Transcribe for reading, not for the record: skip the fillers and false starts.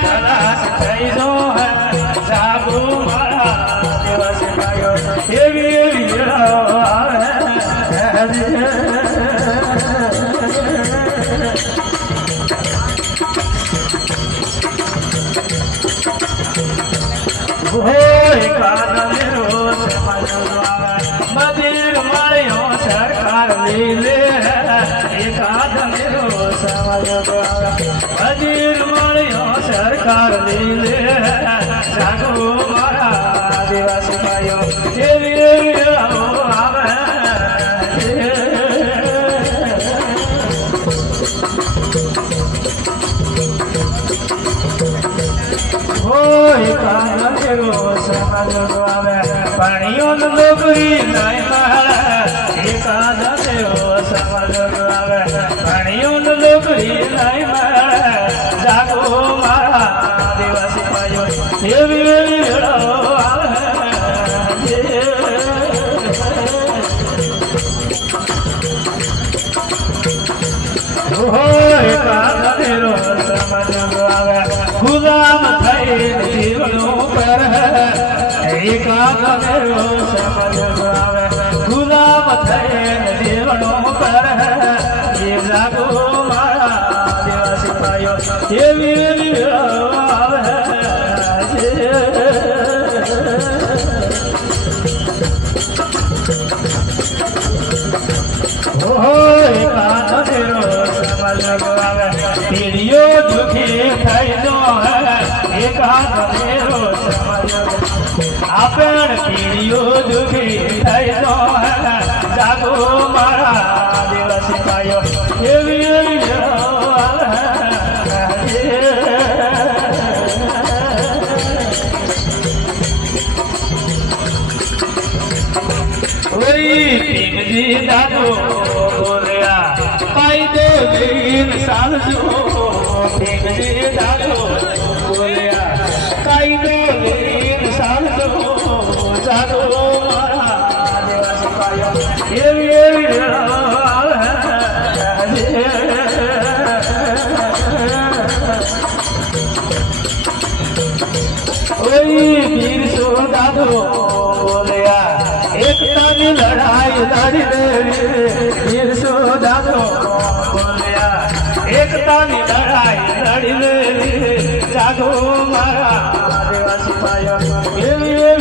ખલાસ થઈ દો જાગો મારા દિવસ ગાયો એવી એવી મંદિર મળ્યો સરકાર લીલે એકાદ મેરો સમાજ મંદિર મળ્યો સરકાર લીલે જાગો મારા દિવસ ગાયો એવી એવી આવે પાણીઓ નોકરી નહીં મળે એકાદ સમાજ આવે પાણીઓ નોકરી નહીં મળે જાગો મારા દિવસ પાયો એવી એવી આવે ગુલામ થઈ જીવનું કર એકાદ મેરો સમજ આવે ગુલામ થઈને જીવનો કર એ જાગો મારા દિવસ પાયો એવી એવી આવે એકાદ મેરો સમજ આવે પીડીઓ દુખી થઈ જો એકાદ મેરો સમજ આપણ પીડીઓ દુખી થઈ જો જાગો મારા દિવસ પાયો એવી એવી ભીમજી દાદો બોલ્યા કાયદો દિન સાલજો ભીમજી દાદો બોલ્યા કાયદો દિન સાલજો જાગો મારા દિવસ પાયો એવી એવી વીર સો દાદો બોલ્યા એકતાની લડાઈ લડી લેવી વીર સો દાદો બોલ્યા એકતાની લડાઈ લડી લેવી જાગો મારા દિવસ પાયો એવી